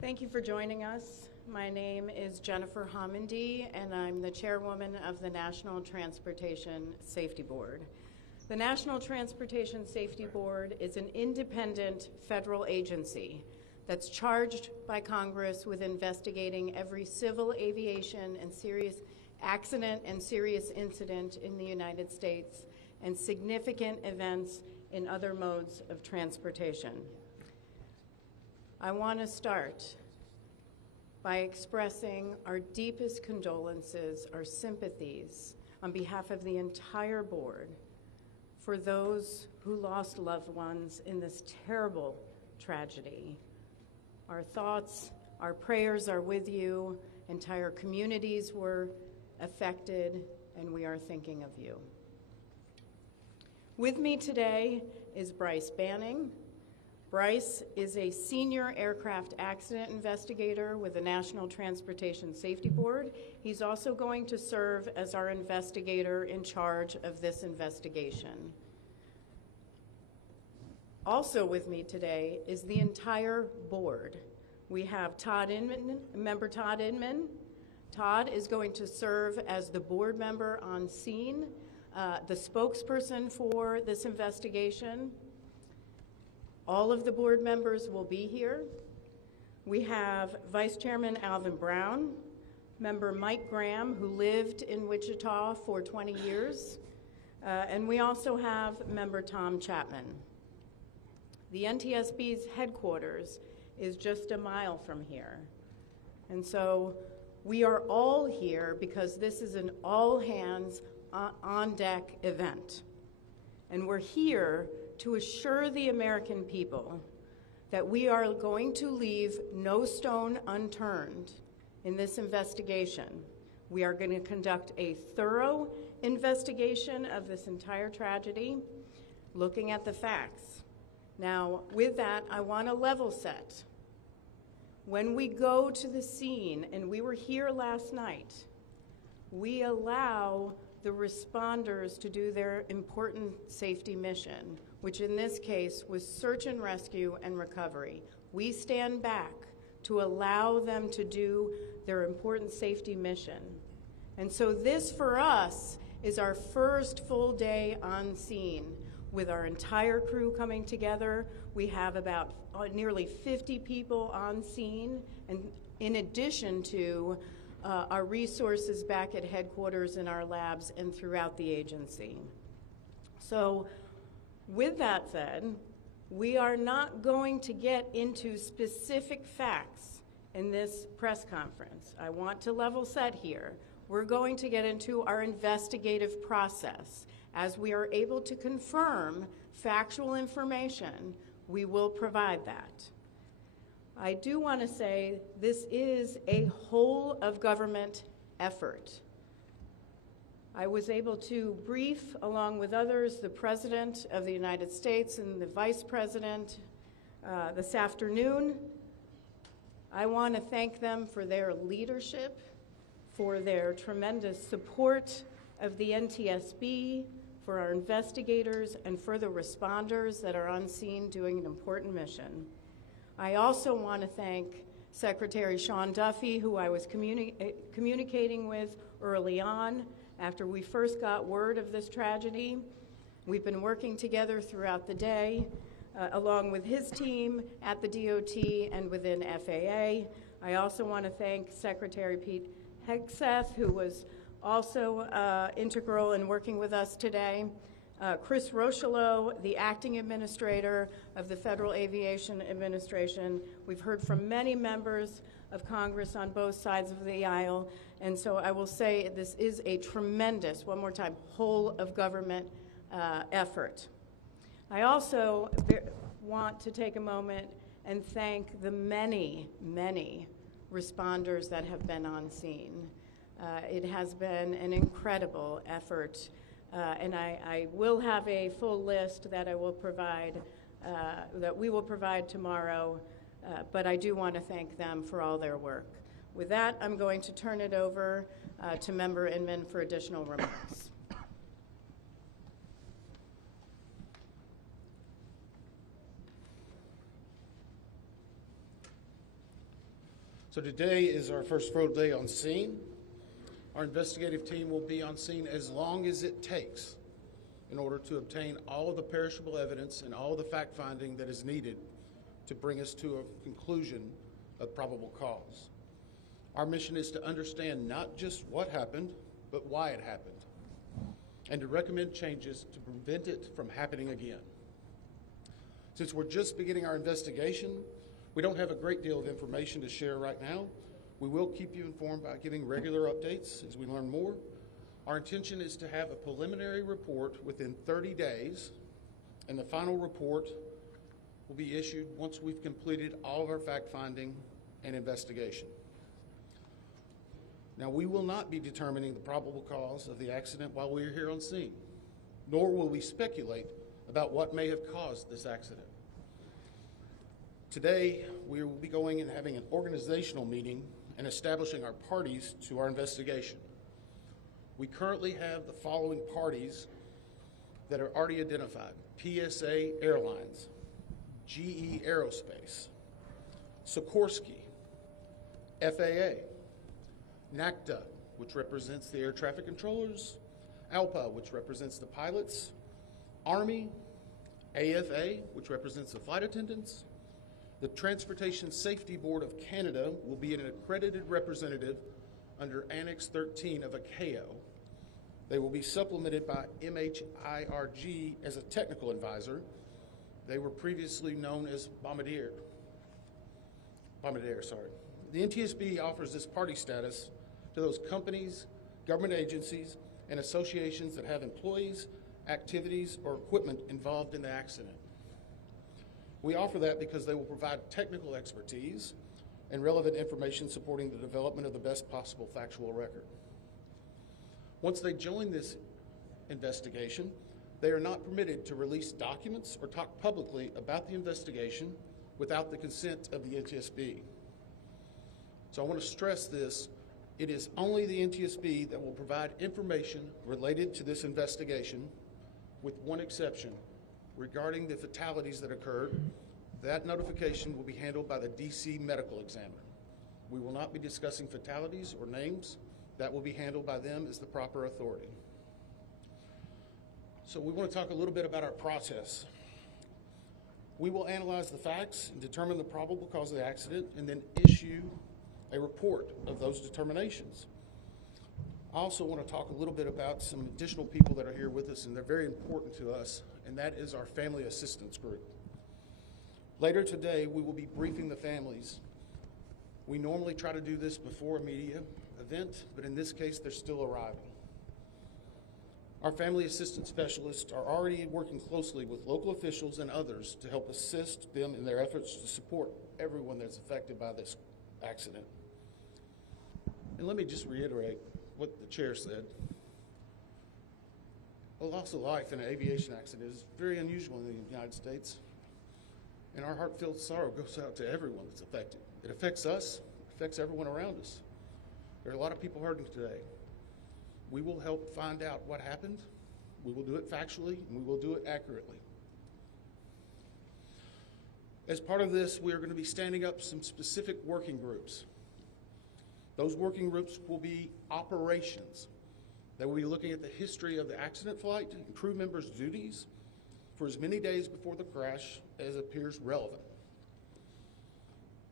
Thank you for joining us. My name is Jennifer Homendy, and I'm the chairwoman of the National Transportation Safety Board. The National Transportation Safety Board is an independent federal agency that's charged by Congress with investigating every civil aviation and serious accident and serious incident in the United States and significant events in other modes of transportation. I want to start by expressing our deepest condolences, our sympathies on behalf of the entire board for those who lost loved ones in this terrible tragedy. Our thoughts, our prayers are with you. Entire communities were affected, and we are thinking of you. With me today is Bryce Banning. Bryce is a senior aircraft accident investigator with the National Transportation Safety Board. He's also going to serve as our investigator in charge of this investigation. Also with me today is the entire board. We have Todd Inman, member Todd Inman. Todd is going to serve as the board member on scene, the spokesperson for this investigation. All of the board members will be here. We have Vice Chairman Alvin Brown, member Mike Graham, who lived in Wichita for 20 years, and we also have member Tom Chapman. The NTSB's headquarters is just a mile from here. And so we are all here because this is an all-hands on-deck event. And we're here to assure the American people that we are going to leave no stone unturned in this investigation. We are going to conduct a thorough investigation of this entire tragedy, looking at the facts. Now, with that, I want to level set. When we go to the scene, and we were here last night, we allow the responders to do their important safety mission, which in this case was search and rescue and recovery. We stand back to allow them to do their important safety mission. And so this, for us, is our first full day on scene with our entire crew coming together. We have about nearly 50 people on scene, and in addition to our resources back at headquarters in our labs and throughout the agency. So with that said, we are not going to get into specific facts in this press conference. I want to level set here. We're going to get into our investigative process. As we are able to confirm factual information, we will provide that. I do want to say this is a whole of government effort. I was able to brief, along with others, the President of the United States and the Vice President this afternoon. I want to thank them for their leadership, for their tremendous support of the NTSB, for our investigators, and for the responders that are on scene doing an important mission. I also want to thank Secretary Sean Duffy, who I was communicating with early on after we first got word of this tragedy. We've been working together throughout the day, along with his team at the DOT and within FAA. I also want to thank Secretary Pete Hegseth, who was also integral in working with us today. Chris Rochelot, the acting administrator of the Federal Aviation Administration. We've heard from many members of Congress on both sides of the aisle, and so I will say this is a tremendous, one more time, whole of government effort. I also want to take a moment and thank the many, many responders that have been on scene. It has been an incredible effort, and I will have a full list that I will provide, that we will provide tomorrow, but I do want to thank them for all their work. With that, I'm going to turn it over to Member Inman for additional remarks. So today is our first full day on scene. Our investigative team will be on scene as long as it takes in order to obtain all of the perishable evidence and all of the fact-finding that is needed to bring us to a conclusion of probable cause. Our mission is to understand not just what happened, but why it happened, and to recommend changes to prevent it from happening again. Since we're just beginning our investigation, we don't have a great deal of information to share right now. We will keep you informed by giving regular updates as we learn more. Our intention is to have a preliminary report within 30 days, and the final report will be issued once we've completed all of our fact-finding and investigation. Now, we will not be determining the probable cause of the accident while we are here on scene, nor will we speculate about what may have caused this accident. Today, we will be going and having an organizational meeting and establishing our parties to our investigation. We currently have the following parties that are already identified: PSA Airlines, GE Aerospace, Sikorsky, FAA, NACTA, which represents the air traffic controllers, ALPA, which represents the pilots, Army, AFA, which represents the flight attendants. The Transportation Safety Board of Canada will be an accredited representative under Annex 13 of ICAO. They will be supplemented by MHIRG as a technical advisor. They were previously known as Bombardier. The NTSB offers this party status to those companies, government agencies, and associations that have employees, activities, or equipment involved in the accident. We offer that because they will provide technical expertise and relevant information supporting the development of the best possible factual record. Once they join this investigation, they are not permitted to release documents or talk publicly about the investigation without the consent of the NTSB. So I want to stress this. It is only the NTSB that will provide information related to this investigation, with one exception. Regarding the fatalities that occurred, that notification will be handled by the DC medical examiner. We will not be discussing fatalities or names. That will be handled by them as the proper authority. So we want to talk a little bit about our process. We will analyze the facts and determine the probable cause of the accident, and then issue a report of those determinations. I also want to talk a little bit about some additional people that are here with us, and they're very important to us, and that is our family assistance group. Later today, we will be briefing the families. We normally try to do this before a media event, but in this case, they're still arriving. Our family assistance specialists are already working closely with local officials and others to help assist them in their efforts to support everyone that's affected by this accident. And let me just reiterate what the chair said. A loss of life in an aviation accident is very unusual in the United States, and our heartfelt sorrow goes out to everyone that's affected. It affects us, it affects everyone around us. There are a lot of people hurting today. We will help find out what happened. We will do it factually, and we will do it accurately. As part of this, we are going to be standing up some specific working groups. Those working groups will be operations. They will be looking at the history of the accident flight and crew members' duties for as many days before the crash as appears relevant.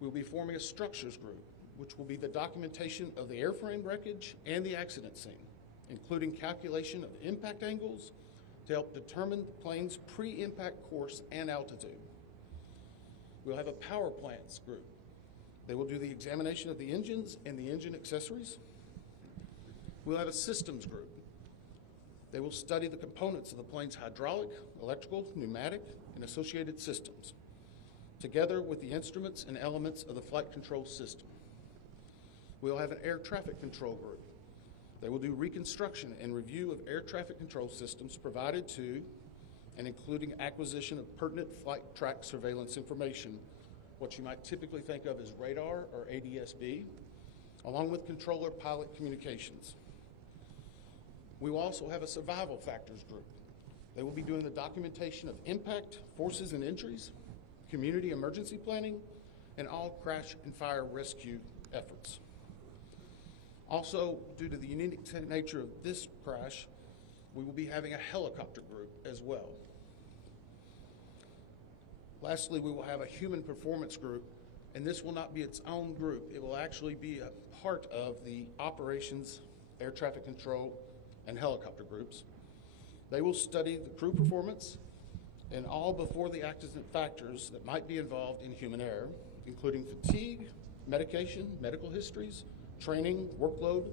We'll be forming a structures group, which will be the documentation of the airframe wreckage and the accident scene, including calculation of impact angles to help determine the plane's pre-impact course and altitude. We'll have a power plants group. They will do the examination of the engines and the engine accessories. We'll have a systems group. They will study the components of the plane's hydraulic, electrical, pneumatic, and associated systems, together with the instruments and elements of the flight control system. We'll have an air traffic control group. They will do reconstruction and review of air traffic control systems provided to and including acquisition of pertinent flight track surveillance information, what you might typically think of as radar or ADSB, along with controller pilot communications. We will also have a survival factors group. They will be doing the documentation of impact, forces and injuries, community emergency planning, and all crash and fire rescue efforts. Also, due to the unique nature of this crash, we will be having a helicopter group as well. Lastly, we will have a human performance group, and this will not be its own group. It will actually be a part of the operations, air traffic control, and helicopter groups. They will study the crew performance and all before the accident factors that might be involved in human error, including fatigue, medication, medical histories, training, workload,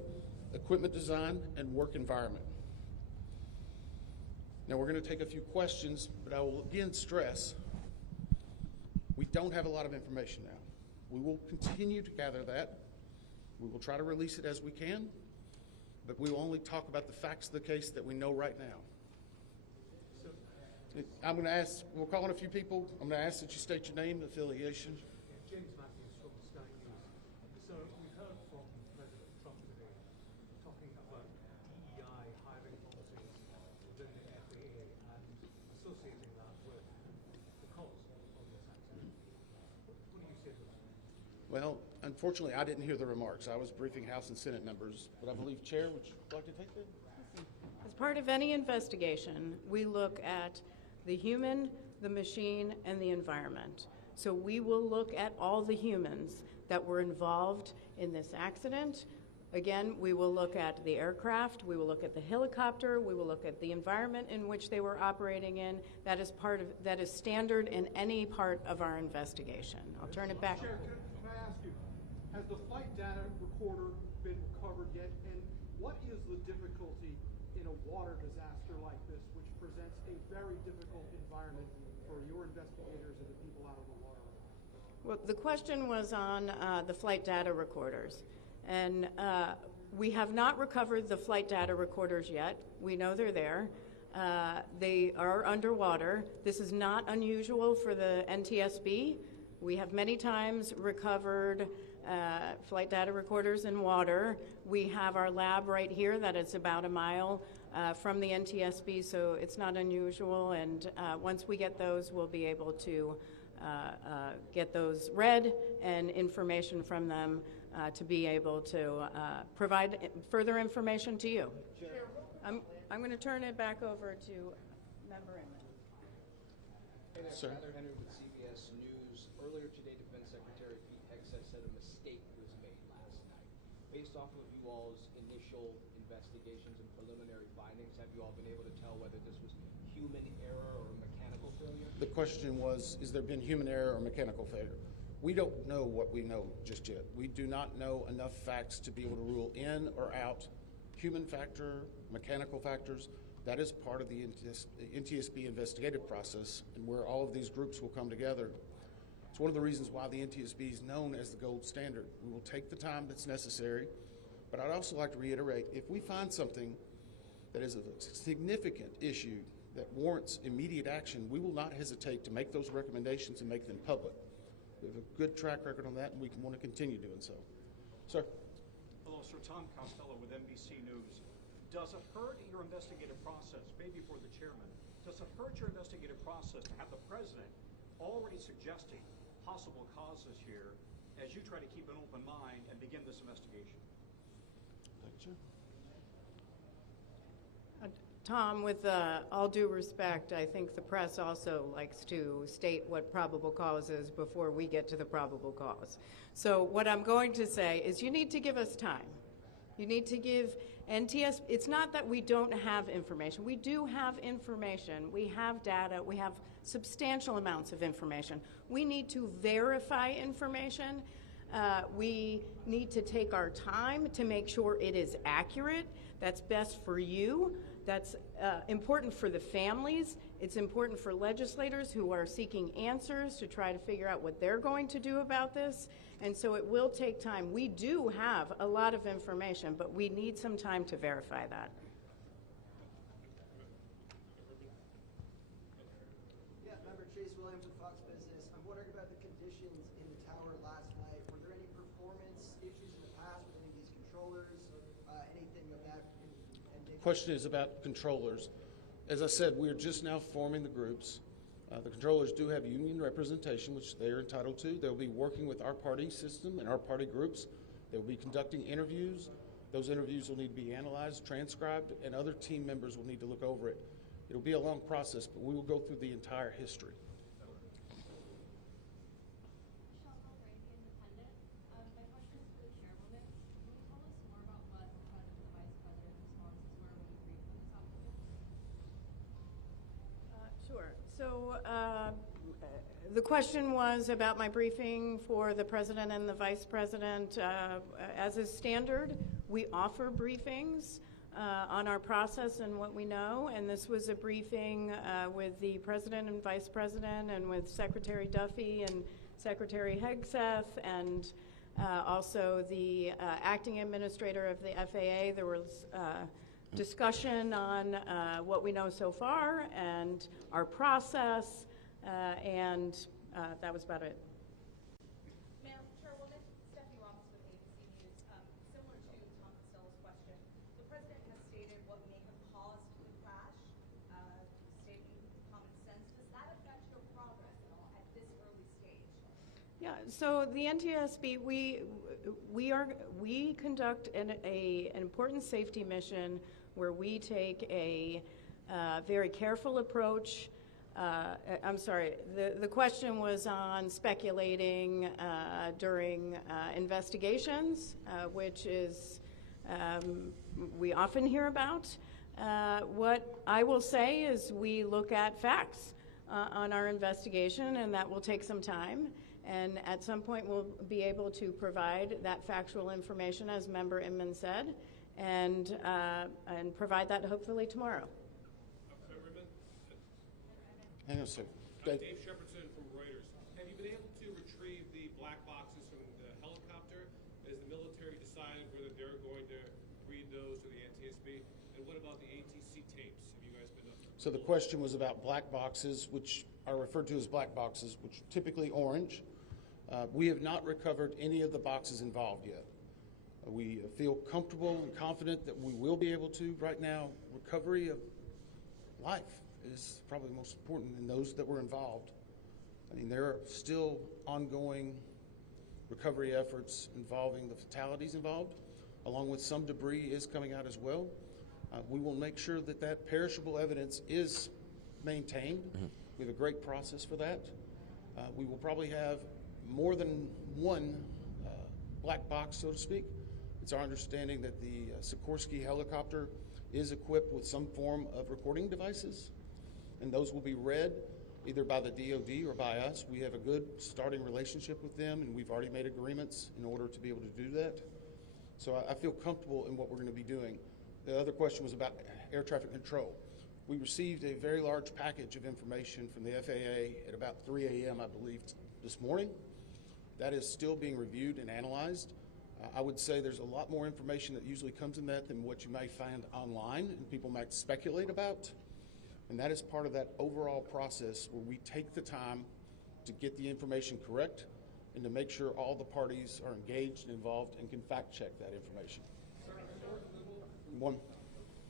equipment design, and work environment. Now we're going to take a few questions, but I will again stress, we don't have a lot of information now. We will continue to gather that. We will try to release it as we can, but we will only talk about the facts of the case that we know right now. I'm going to ask, we're calling a few people. I'm going to ask that you state your name and affiliation. James Matthews from Sky News. So we heard from President Trump today talking about DEI hiring policies within the FAA and associating that with the cause of this accident. What do you say to that? Well, unfortunately, I didn't hear the remarks. I was briefing House and Senate members, but I believe, Chair, would you like to take that? As part of any investigation, we look at the human, the machine, and the environment. So we will look at all the humans that were involved in this accident. Again, we will look at the aircraft, we will look at the helicopter, we will look at the environment in which they were operating in. That is standard in any part of our investigation. I'll turn it back. Chair, can I ask you, has the flight data recorder been recovered yet? And what is the difficulty in a water disaster like this, which presents a very difficult environment for your investigators and the people out of the water? Well, the question was on the flight data recorders. And we have not recovered the flight data recorders yet. We know they're there. They are underwater. This is not unusual for the NTSB. We have many times recovered flight data recorders in water. We have our lab right here that is about a mile from the NTSB, so it's not unusual. And once we get those, we'll be able to get those read and information from them to be able to provide further information to you. I'm going to turn it back over to Member Inman. Hey there, Sir. Tyler Henry with CBS News. Earlier today, Defense Secretary Pete Hegseth said a mistake was made last night. Based off of you all's initial investigations and preliminary findings, have you all been able to tell whether this was human error or mechanical failure? The question was, has there been human error or mechanical failure? We don't know what we know just yet. We do not know enough facts to be able to rule in or out human factor, mechanical factors. That is part of the NTSB investigative process and where all of these groups will come together. It's one of the reasons why the NTSB is known as the gold standard. We will take the time that's necessary, but I'd also like to reiterate, if we find something that is a significant issue that warrants immediate action, we will not hesitate to make those recommendations and make them public. We have a good track record on that, and we want to continue doing so. Sir. Hello, Sir. Tom Costello with NBC News. Does it hurt your investigative process, maybe for the chairman, does it hurt your investigative process to have the president already suggesting possible causes here as you try to keep an open mind and begin this investigation? Thank you. Tom, with all due respect, I think the press also likes to state what probable cause is before we get to the probable cause. So what I'm going to say is you need to give us time. You need to give NTSB, it's not that we don't have information. We do have information. We have data. We have substantial amounts of information. We need to verify information. We need to take our time to make sure it is accurate. That's best for you. That's important for the families. It's important for legislators who are seeking answers to try to figure out what they're going to do about this. And so it will take time. We do have a lot of information, but we need some time to verify that. Yeah, member Chase Williams with Fox Business. I'm wondering about the conditions in the tower last night. Were there any performance issues in the past with any of these controllers? Anything of that? Question is about controllers. As I said, we are just now forming the groups. The controllers do have union representation, which they are entitled to. They'll be working with our party system and our party groups They will be conducting interviews. Those interviews will need to be analyzed, transcribed, and other team members will need to look over it. It'll be a long process, but we will go through the entire history. Sure. So the question was about my briefing for the president and the vice president. As is standard, we offer briefings on our process and what we know, and this was a briefing with the president and vice president and with Secretary Duffy and Secretary Hegseth and also the acting administrator of the FAA. There was discussion on what we know so far and our process, and that was about it. Madam Chairwoman, Stephanie Ross with ABC News. Similar to Tom Costello's question, the President has stated what may have caused the crash, stating common sense. Does that affect your progress at all at this early stage? Yeah, so the NTSB, we conduct an important safety mission where we take a very careful approach. I'm sorry, the question was on speculating during investigations, which is we often hear about. What I will say is we look at facts on our investigation, and that will take some time. And at some point, we'll be able to provide that factual information, as Member Inman said, and provide that hopefully tomorrow. Hang on a second. Dave Shepardson from Reuters. Have you been able to retrieve the black boxes from the helicopter? Has the military decided whether they're going to read those to the NTSB? And what about the ATC tapes? Have you guys been up there? So the question was about black boxes, which are referred to as black boxes, which are typically orange. We have not recovered any of the boxes involved yet. We feel comfortable and confident that we will be able to. Right now, recovery of life is probably the most important in those that were involved. I mean, there are still ongoing recovery efforts involving the fatalities involved, along with some debris is coming out as well. We will make sure that that perishable evidence is maintained. Mm-hmm. We have a great process for that. We will probably have more than one black box, so to speak. It's our understanding that the Sikorsky helicopter is equipped with some form of recording devices, and those will be read either by the DoD or by us. We have a good starting relationship with them, and we've already made agreements in order to be able to do that. So I feel comfortable in what we're going to be doing. The other question was about air traffic control. We received a very large package of information from the FAA at about 3 a.m., I believe, this morning. That is still being reviewed and analyzed. I would say there's a lot more information that usually comes in that than what you may find online and people might speculate about. And that is part of that overall process where we take the time to get the information correct and to make sure all the parties are engaged and involved and can fact check that information. One.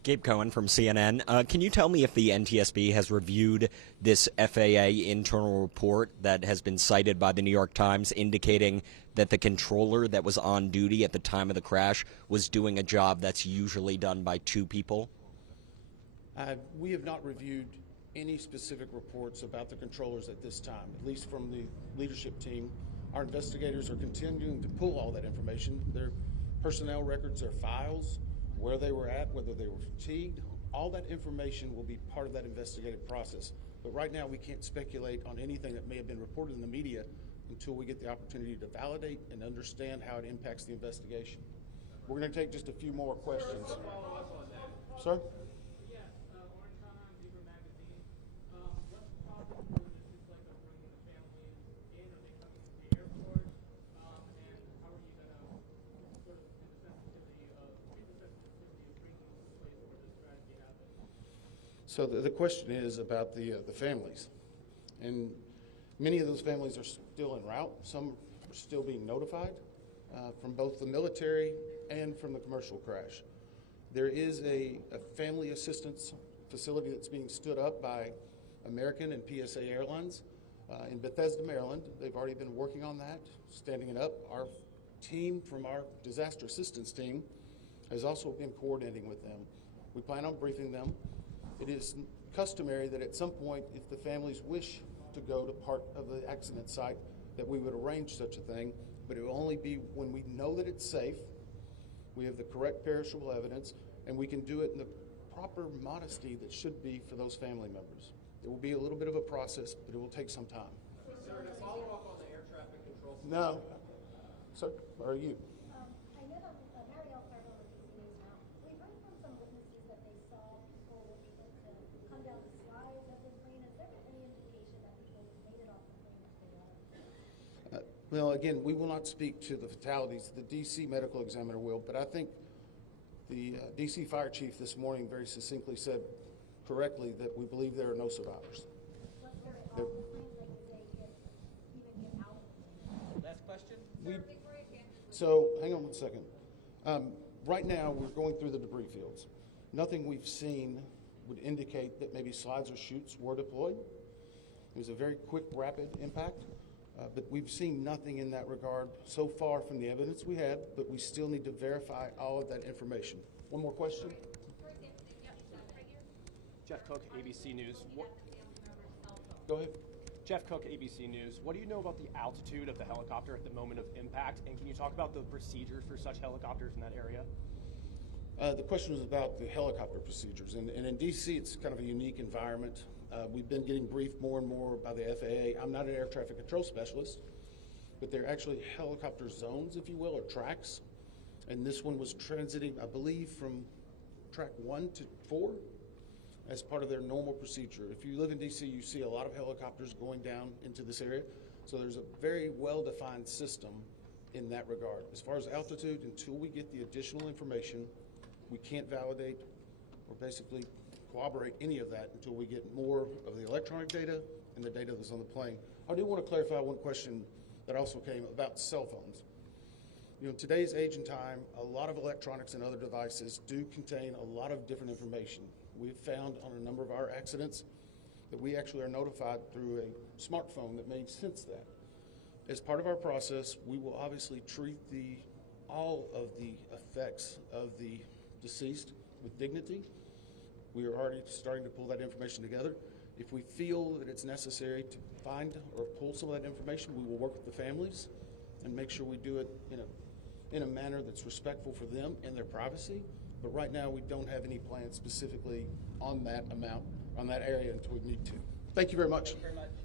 Gabe Cohen from CNN. Can you tell me if the NTSB has reviewed this FAA internal report that has been cited by the New York Times indicating that the controller that was on duty at the time of the crash was doing a job that's usually done by two people? We have not reviewed any specific reports about the controllers at this time, at least from the leadership team. Our investigators are continuing to pull all that information. Their personnel records, their files, where they were at, whether they were fatigued, all that information will be part of that investigative process. But right now we can't speculate on anything that may have been reported in the media until we get the opportunity to validate and understand how it impacts the investigation. We're going to take just a few more questions. Sir? So the question is about the families, and many of those families are still en route. Some are still being notified from both the military and from the commercial crash. There is a family assistance facility that's being stood up by American and PSA Airlines in Bethesda, Maryland. They've already been working on that, standing it up. Our team from our disaster assistance team has also been coordinating with them. We plan on briefing them. It is customary that at some point, if the families wish to go to part of the accident site, that we would arrange such a thing, but it will only be when we know that it's safe, we have the correct perishable evidence, and we can do it in the proper modesty that should be for those family members. It will be a little bit of a process, but it will take some time. Sir, to follow up on the air traffic control. No. Sir, are you? I know that Marielle Carville with DC News now. We've heard from some witnesses that they saw people able to come down the slides of the plane. Has there been any indication that people made it off the plane if they are? Well, again, we will not speak to the fatalities. The D.C. medical examiner will, but I think the D.C. fire chief this morning very succinctly said correctly that we believe there are no survivors. Was there off the plane? Like, did they even get out of the plane? Last question. So, hang on one second. Right now, we're going through the debris fields. Nothing we've seen would indicate that maybe slides or chutes were deployed. It was a very quick, rapid impact, but we've seen nothing in that regard so far from the evidence we had, but we still need to verify all of that information. One more question? Jeff Cook, ABC News. Go ahead. Jeff Cook, ABC News. What do you know about the altitude of the helicopter at the moment of impact? And can you talk about the procedures for such helicopters in that area? The question was about the helicopter procedures. And in D.C., it's kind of a unique environment. We've been getting briefed more and more by the FAA. I'm not an air traffic control specialist, but they're actually helicopter zones, if you will, or tracks. And this one was transiting, I believe, from track 1 to 4 as part of their normal procedure. If you live in D.C., you see a lot of helicopters going down into this area. So there's a very well-defined system in that regard. As far as altitude, until we get the additional information, we can't validate or basically corroborate any of that until we get more of the electronic data and the data that's on the plane. I do want to clarify one question that also came about cell phones. You know, in today's age and time, a lot of electronics and other devices do contain a lot of different information. We've found on a number of our accidents that we actually are notified through a smartphone that may sense that. As part of our process, we will obviously treat all of the effects of the deceased with dignity. We are already starting to pull that information together. If we feel that it's necessary to find or pull some of that information, we will work with the families and make sure we do it in a manner that's respectful for them and their privacy. But right now, we don't have any plans specifically on that amount, on that area until we need to. Thank you very much. Thank you very much.